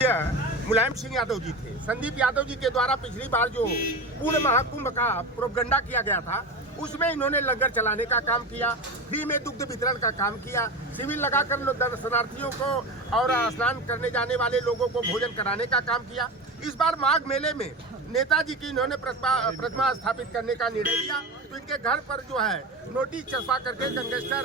मुलायम सिंह यादव जी थे। संदीप यादव जी के द्वारा पिछली बार जो पूर्ण महाकुंभ का प्रोपगंडा किया गया था, उसमें इन्होंने लंगर चलाने का काम किया, फ्री में दुग्ध वितरण का काम किया, शिविर लगाकर दर्शनार्थियों को और स्नान करने जाने वाले लोगों को भोजन कराने का काम किया। इस बार माघ मेले में नेताजी की इन्होंने प्रतिमा स्थापित करने का निर्णय लिया, तो इनके घर पर जो है नोटिस छपा करके गैंगस्टर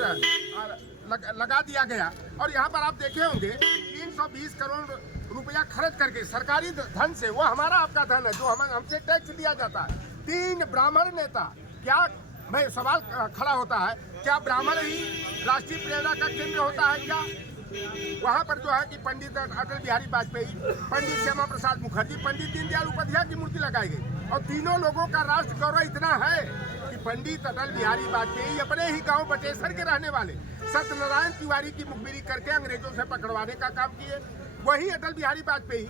लगा दिया गया। और यहाँ पर आप देखे होंगे 320 करोड़ रुपया खर्च करके सरकारी धन से, वो हमारा आपका धन है जो हमसे टैक्स दिया जाता है। 3 ब्राह्मण नेता, क्या मैं सवाल खड़ा होता है, क्या ब्राह्मण ही राष्ट्रीय प्रेरणा का केंद्र होता है क्या? वहाँ पर जो है कि पंडित अटल बिहारी वाजपेयी, पंडित श्यामा प्रसाद मुखर्जी, पंडित दीनदयाल उपाध्याय की मूर्ति लगाई गई। और तीनों लोगों का राष्ट्र गौरव इतना है कि पंडित अटल बिहारी वाजपेयी अपने ही गांव बटेसर के रहने वाले सत्यनारायण तिवारी की मुखबिरी करके अंग्रेजों से पकड़वाने का काम किए। वही अटल बिहारी वाजपेयी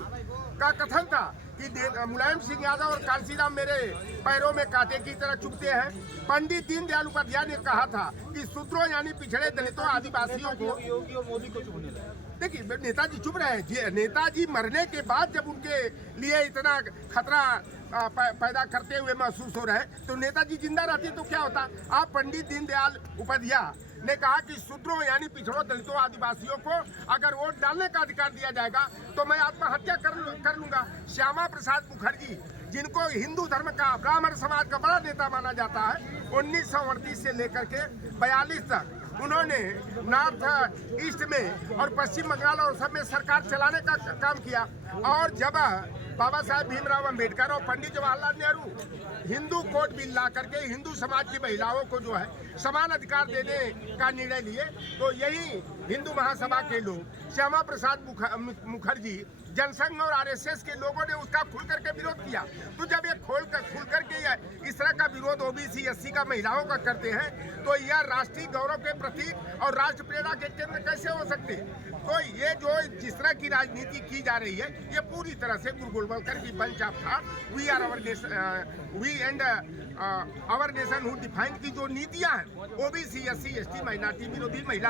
का कथन था कि मुलायम सिंह यादव और कांसीराम मेरे पैरों में कांटे की तरह चुभते हैं। पंडित दीनदयाल उपाध्याय ने कहा था कि शूद्रों यानी पिछड़े दलितों आदिवासियों को, योगी और मोदी को चुभने लगा। देखिए नेताजी चुप रहे हैं। नेताजी मरने के बाद जब उनके लिए इतना खतरा पैदा करते हुए महसूस हो रहे हैं, तो नेताजी जिंदा रहते तो क्या होता? आप पंडित दीनदयाल उपाध्याय ने कहा कि शूद्रों यानी पिछड़ों दलितों आदिवासियों को अगर वोट डालने का अधिकार दिया जाएगा तो मैं आत्महत्या कर लूंगा। श्यामा प्रसाद मुखर्जी, जिनको हिंदू धर्म का, ब्राह्मण समाज का बड़ा नेता माना जाता है, 1938 से लेकर के 42 तक उन्होंने नॉर्थ ईस्ट में और पश्चिम बंगाल और सब में सरकार चलाने का काम किया। और जब बाबा साहेब भीमराव अंबेडकर और पंडित जवाहरलाल नेहरू हिंदू कोड बिल ला करके हिंदू समाज की महिलाओं को जो है समान अधिकार देने का निर्णय लिए, तो यही हिंदू महासभा के लोग, श्यामा प्रसाद मुखर्जी, जनसंघ और आरएसएस के लोगों ने उसका खुल करके विरोध किया। तो जब ये खुल करके इस तरह का विरोध ओबीसी एससी का महिलाओं का करते हैं, तो यह राष्ट्रीय गौरव के प्रतीक और राष्ट्र प्रेरणा के केंद्र कैसे हो सकते? तो ये जो जिस तरह की राजनीति की जा रही है, ये पूरी तरह से गुरु गोलवलकर की bunch of thought, we are our nation, we and our nation who defined की जो नीतियां हैं, ओबीसी एससी एसटी माइनॉरिटी विरोधी, महिला